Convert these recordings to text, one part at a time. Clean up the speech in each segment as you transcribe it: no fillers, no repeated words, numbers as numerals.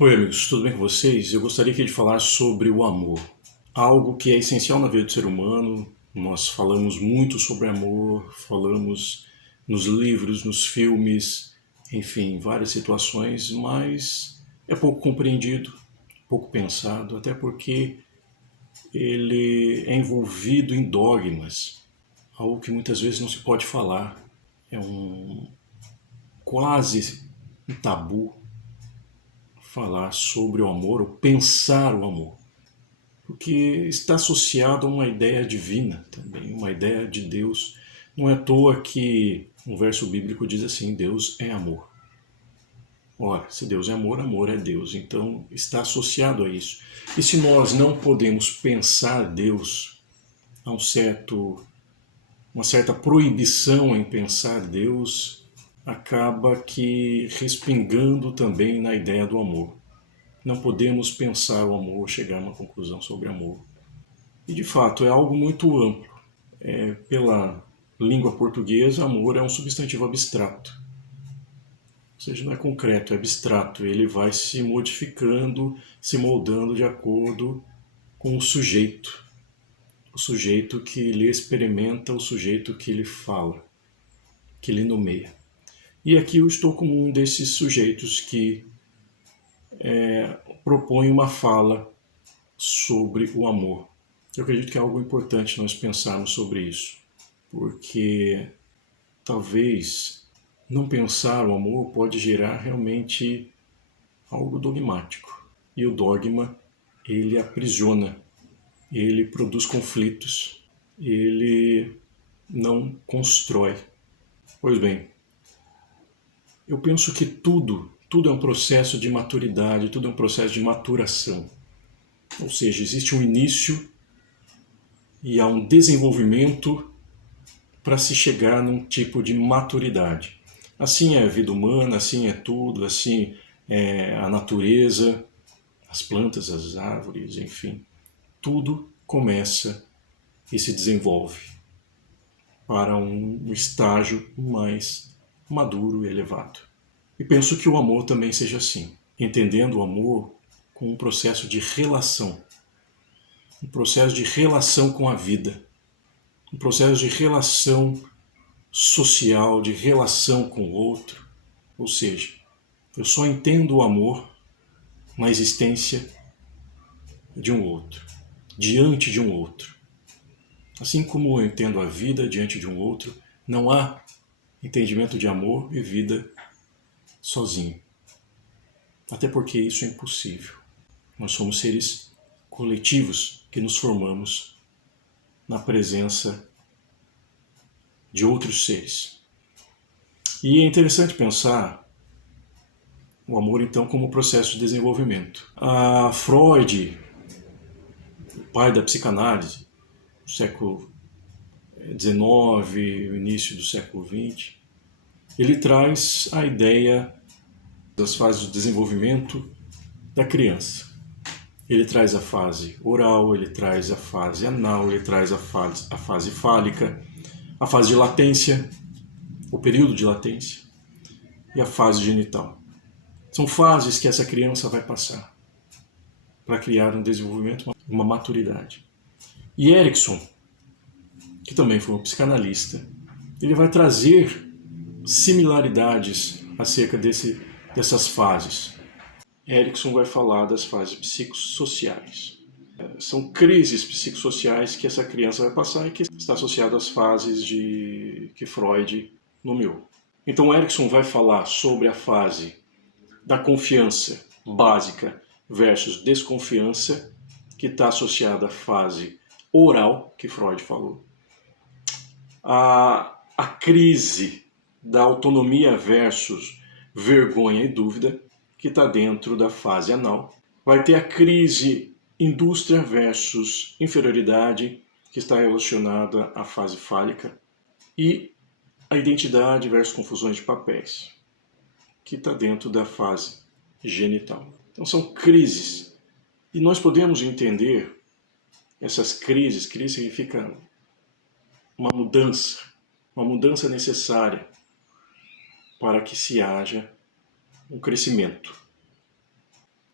Oi, amigos, tudo bem com vocês? Eu gostaria aqui de falar sobre o amor, algo que é essencial na vida do ser humano. Nós falamos muito sobre amor, falamos nos livros, nos filmes, enfim, em várias situações, mas é pouco compreendido, pouco pensado, até porque ele é envolvido em dogmas, algo que muitas vezes não se pode falar. É quase um tabu falar sobre o amor ou pensar o amor, porque está associado a uma ideia divina também, uma ideia de Deus. Não é à toa que um verso bíblico diz assim: Deus é amor. Ora, se Deus é amor, amor é Deus. Então está associado a isso. E se nós não podemos pensar Deus, há uma certa proibição em pensar Deus, acaba que respingando também na ideia do amor. Não podemos pensar o amor, chegar a uma conclusão sobre amor. E de fato é algo muito amplo. Pela língua portuguesa, amor é um substantivo abstrato. Ou seja, não é concreto, é abstrato. Ele vai se modificando, se moldando de acordo com o sujeito. O sujeito que lhe experimenta, o sujeito que lhe fala, que lhe nomeia. E aqui eu estou como um desses sujeitos que propõe uma fala sobre o amor. Eu acredito que é algo importante nós pensarmos sobre isso, porque talvez não pensar o amor pode gerar realmente algo dogmático. E o dogma, ele aprisiona, ele produz conflitos, ele não constrói. Pois bem, eu penso que tudo é um processo de maturidade, tudo é um processo de maturação. Ou seja, existe um início e há um desenvolvimento para se chegar num tipo de maturidade. Assim é a vida humana, assim é tudo, assim é a natureza, as plantas, as árvores, enfim. Tudo começa e se desenvolve para um estágio mais maduro e elevado. E penso que o amor também seja assim, entendendo o amor como um processo de relação com a vida, um processo de relação social, de relação com o outro. Ou seja, eu só entendo o amor na existência de um outro, diante de um outro. Assim como eu entendo a vida diante de um outro, não há entendimento de amor e vida sozinho. Até porque isso é impossível. Nós somos seres coletivos que nos formamos na presença de outros seres. E é interessante pensar o amor, então, como processo de desenvolvimento. A Freud, o pai da psicanálise, no século XIX, início do século XX, ele traz a ideia das fases de desenvolvimento da criança. Ele traz a fase oral, ele traz a fase anal, ele traz a fase fálica, a fase de latência, o período de latência e a fase genital. São fases que essa criança vai passar para criar um desenvolvimento, uma maturidade. E Erikson, que também foi um psicanalista, ele vai trazer similaridades acerca dessas fases. Erikson vai falar das fases psicossociais. São crises psicossociais que essa criança vai passar e que está associado às fases que Freud nomeou. Então Erikson vai falar sobre a fase da confiança básica versus desconfiança, que está associada à fase oral, que Freud falou, a crise da autonomia versus vergonha e dúvida, que está dentro da fase anal. Vai ter a crise indústria versus inferioridade, que está relacionada à fase fálica. E a identidade versus confusões de papéis, que está dentro da fase genital. Então são crises. E nós podemos entender essas crises, crise significa uma mudança necessária para que se haja um crescimento.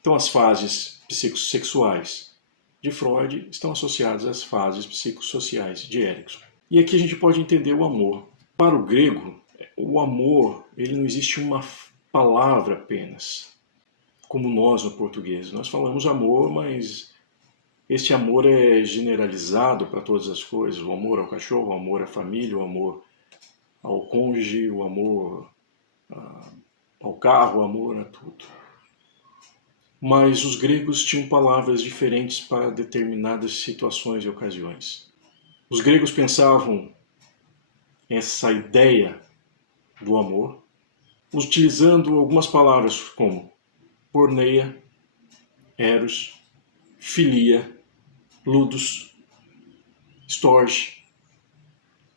Então, as fases psicossexuais de Freud estão associadas às fases psicossociais de Erikson. E aqui a gente pode entender o amor. Para o grego, o amor, ele não existe uma palavra apenas, como nós no português. Nós falamos amor, mas este amor é generalizado para todas as coisas. O amor ao cachorro, o amor à família, o amor ao cônjuge, o amor ao carro, o amor a tudo. Mas os gregos tinham palavras diferentes para determinadas situações e ocasiões. Os gregos pensavam essa ideia do amor utilizando algumas palavras como porneia, eros, filia, ludus, storge,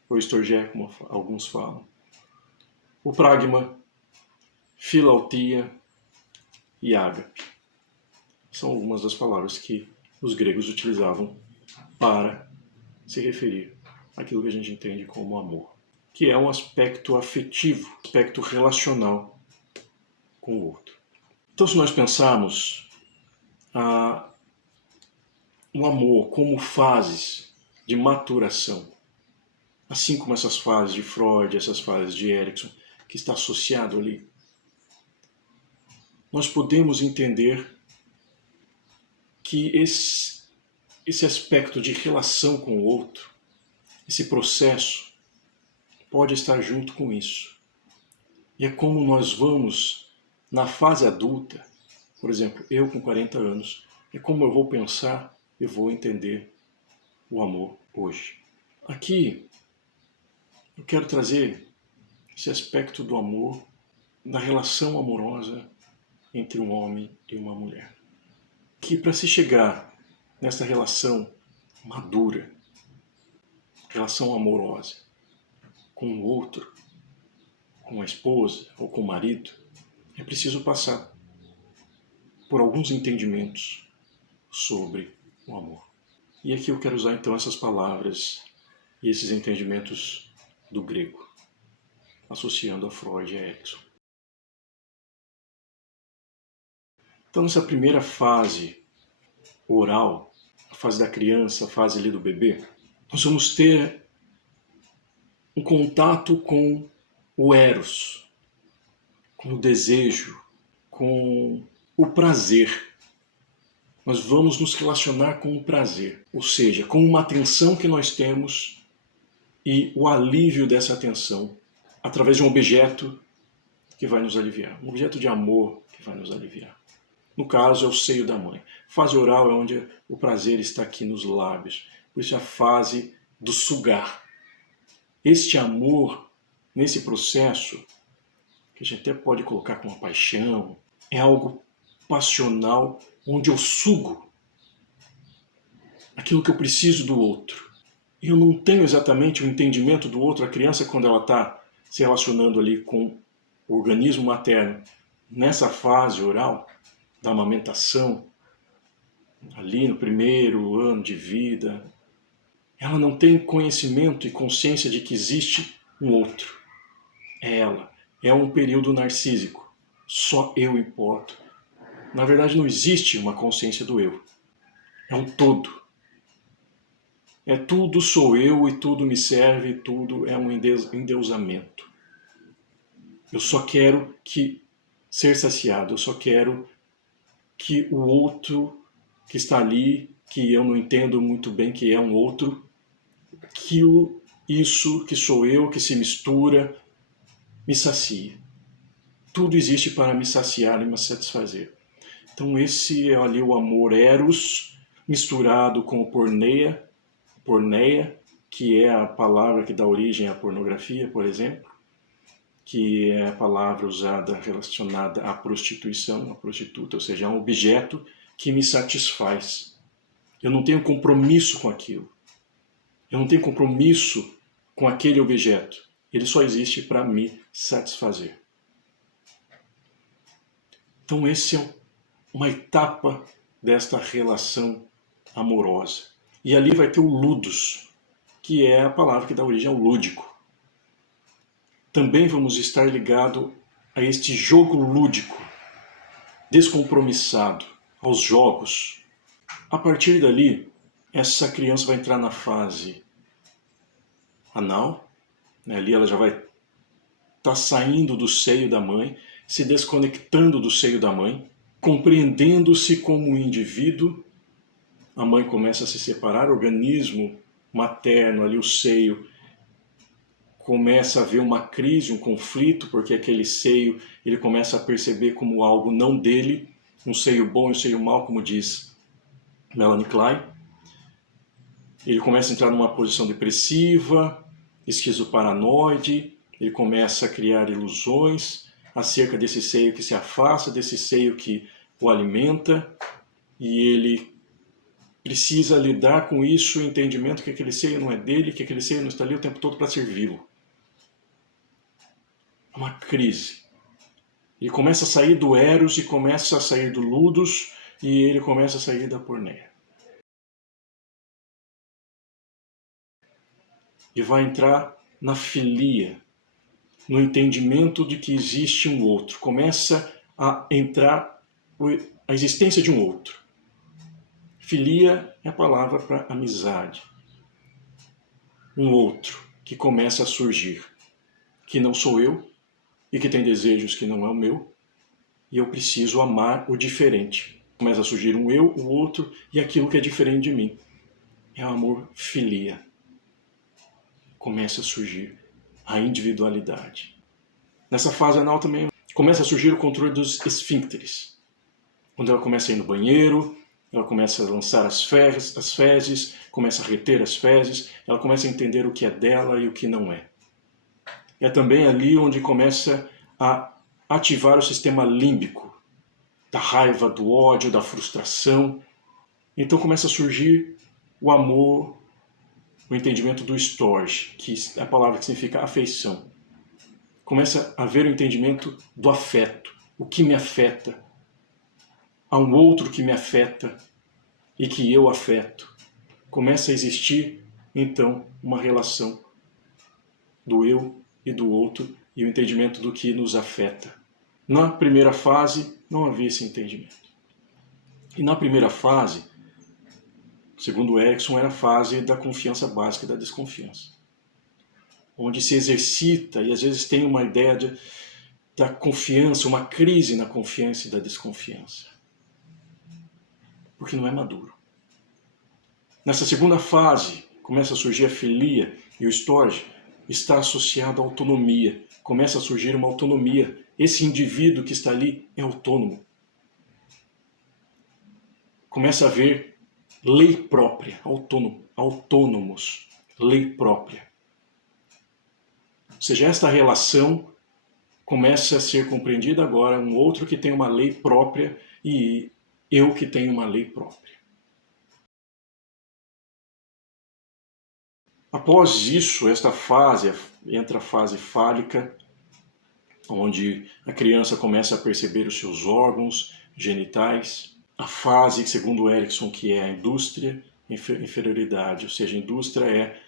ou storgé, como alguns falam, o pragma, filautia e ágape. São algumas das palavras que os gregos utilizavam para se referir àquilo que a gente entende como amor, que é um aspecto afetivo, um aspecto relacional com o outro. Então, se nós pensarmos o amor como fases de maturação, assim como essas fases de Freud, essas fases de Erikson, que está associado ali, nós podemos entender que esse aspecto de relação com o outro, esse processo, pode estar junto com isso. E é como nós vamos, na fase adulta, por exemplo, eu com 40 anos, é como eu vou pensar e vou entender o amor hoje. Aqui, eu quero trazer esse aspecto do amor, da relação amorosa entre um homem e uma mulher. Que para se chegar nessa relação madura, relação amorosa com o outro, com a esposa ou com o marido, é preciso passar por alguns entendimentos sobre o amor. E aqui eu quero usar então essas palavras e esses entendimentos do grego, associando a Freud e a Erikson. Então, nessa primeira fase oral, a fase da criança, a fase ali do bebê, nós vamos ter um contato com o eros, com o desejo, com o prazer. Nós vamos nos relacionar com o prazer, ou seja, com uma atenção que nós temos e o alívio dessa atenção através de um objeto que vai nos aliviar, um objeto de amor que vai nos aliviar. No caso, é o seio da mãe. Fase oral é onde o prazer está aqui nos lábios. Por isso é a fase do sugar. Este amor, nesse processo, que a gente até pode colocar como uma paixão, é algo passional, onde eu sugo aquilo que eu preciso do outro. E eu não tenho exatamente o entendimento do outro. A criança, quando ela está se relacionando ali com o organismo materno, nessa fase oral, da amamentação, ali no primeiro ano de vida, ela não tem conhecimento e consciência de que existe um outro. É ela. É um período narcísico. Só eu importo. Na verdade, não existe uma consciência do eu. É um todo. É tudo sou eu e tudo me serve e tudo é um endeusamento. Eu só quero ser saciado. Eu só quero que o outro que está ali, que eu não entendo muito bem que é um outro, que isso que sou eu, que se mistura, me sacia. Tudo existe para me saciar e me satisfazer. Então esse é ali o amor eros, misturado com o porneia, que é a palavra que dá origem à pornografia, por exemplo, que é a palavra usada relacionada à prostituição, à prostituta, ou seja, é um objeto que me satisfaz. Eu não tenho compromisso com aquilo. Eu não tenho compromisso com aquele objeto. Ele só existe para me satisfazer. Então esse é uma etapa desta relação amorosa. E ali vai ter o ludus, que é a palavra que dá origem ao lúdico. Também vamos estar ligado a este jogo lúdico, descompromissado, aos jogos. A partir dali, essa criança vai entrar na fase anal, né? Ali ela já vai estar saindo do seio da mãe, se desconectando do seio da mãe, compreendendo-se como um indivíduo. A mãe começa a se separar, o organismo materno, ali o seio, começa a haver uma crise, um conflito, porque aquele seio ele começa a perceber como algo não dele, um seio bom e um seio mau, como diz Melanie Klein. Ele começa a entrar numa posição depressiva, esquizoparanoide, ele começa a criar ilusões acerca desse seio que se afasta, desse seio que o alimenta, e ele precisa lidar com isso, o entendimento que aquele seio não é dele, que aquele seio não está ali o tempo todo para servi-lo. É uma crise. Ele começa a sair do Eros e começa a sair do Ludus, e ele começa a sair da porneia. E vai entrar na filia, no entendimento de que existe um outro. Começa a entrar a existência de um outro. Filia é a palavra para amizade. Um outro que começa a surgir, que não sou eu e que tem desejos que não é o meu, e eu preciso amar o diferente. Começa a surgir um eu, o outro e aquilo que é diferente de mim. É o amor filia. Começa a surgir a individualidade. Nessa fase anal também começa a surgir o controle dos esfíncteres. Quando ela começa a ir no banheiro, ela começa a lançar as fezes, começa a reter as fezes, ela começa a entender o que é dela e o que não é. É também ali onde começa a ativar o sistema límbico, da raiva, do ódio, da frustração. Então começa a surgir o amor, o entendimento do storge, que é a palavra que significa afeição. Começa a haver o entendimento do afeto, o que me afeta. Há um outro que me afeta e que eu afeto. Começa a existir, então, uma relação do eu e do outro e o entendimento do que nos afeta. Na primeira fase, não havia esse entendimento. E na primeira fase, segundo Erikson, era a fase da confiança básica e da desconfiança, onde se exercita e às vezes tem uma ideia da confiança, uma crise na confiança e da desconfiança, porque não é maduro. Nessa segunda fase, começa a surgir a filia e o storge está associado à autonomia. Começa a surgir uma autonomia. Esse indivíduo que está ali é autônomo. Começa a haver lei própria, autônomos, lei própria. Ou seja, esta relação começa a ser compreendida agora, um outro que tem uma lei própria e eu que tenho uma lei própria. Após isso, esta fase, entra a fase fálica, onde a criança começa a perceber os seus órgãos genitais. A fase, segundo Erikson, que é a indústria, inferioridade, ou seja, a indústria é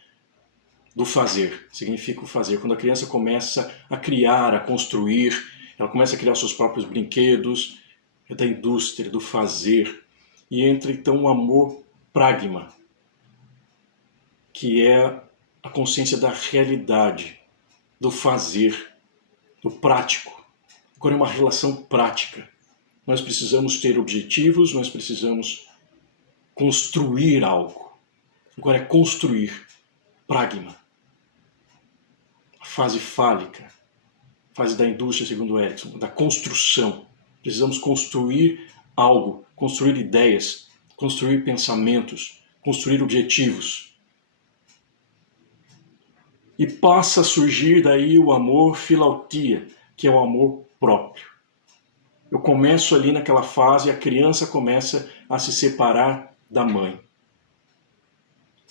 do fazer, significa o fazer. Quando a criança começa a criar, a construir, ela começa a criar seus próprios brinquedos, é da indústria, do fazer. E entra então o amor pragma, que é a consciência da realidade, do fazer, do prático. Agora é uma relação prática. Nós precisamos ter objetivos, nós precisamos construir algo. Agora é construir, pragma. A fase fálica, fase da indústria, segundo Erikson, da construção. Precisamos construir algo, construir ideias, construir pensamentos, construir objetivos. E passa a surgir daí o amor filautia, que é o amor próprio. Eu começo ali naquela fase, a criança começa a se separar da mãe.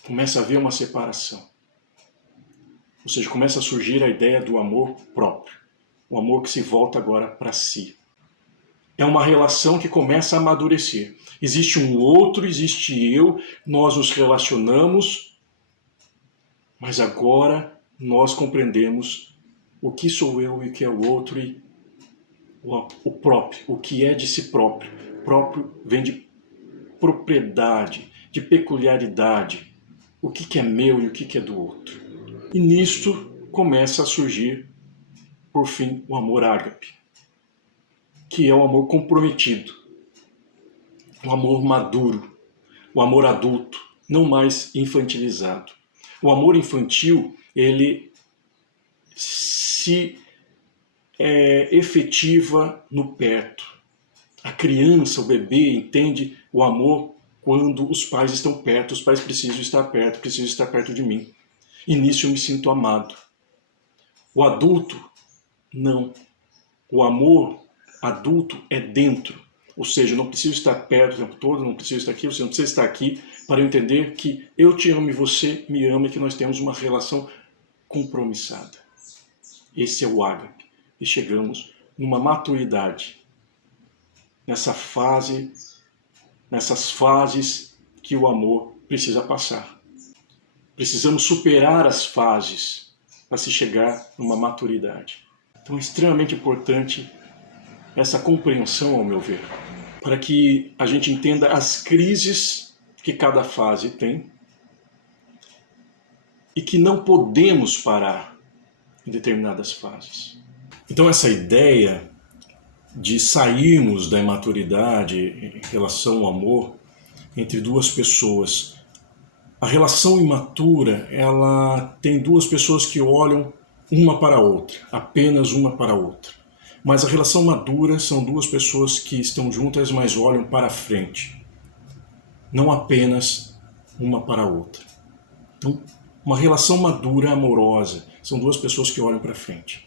Começa a haver uma separação. Ou seja, começa a surgir a ideia do amor próprio. O amor que se volta agora para si. É uma relação que começa a amadurecer. Existe um outro, existe eu, nós nos relacionamos, mas agora nós compreendemos o que sou eu e o que é o outro e o próprio, o que é de si próprio. próprio vem de propriedade, de peculiaridade. O que é meu e o que é do outro. E nisto começa a surgir, por fim, o amor ágape, que é o amor comprometido, o amor maduro, o amor adulto, não mais infantilizado. O amor infantil, ele se efetiva no perto. A criança, o bebê, entende o amor quando os pais estão perto. Os pais precisam estar perto de mim. E nisso eu me sinto amado. O adulto, não. O amor adulto é dentro. Ou seja, eu não preciso estar perto o tempo todo, não preciso estar aqui, você não precisa estar aqui para eu entender que eu te amo e você me ama e que nós temos uma relação compromissada. Esse é o ágape. E chegamos numa maturidade, nessas fases que o amor precisa passar. Precisamos superar as fases para se chegar numa maturidade. Então é extremamente importante essa compreensão, ao meu ver, para que a gente entenda as crises que cada fase tem e que não podemos parar em determinadas fases. Então essa ideia de sairmos da imaturidade em relação ao amor entre duas pessoas. A relação imatura, ela tem duas pessoas que olham uma para a outra, apenas uma para a outra. Mas a relação madura são duas pessoas que estão juntas, mas olham para frente, não apenas uma para a outra. Então, uma relação madura, amorosa, são duas pessoas que olham para frente.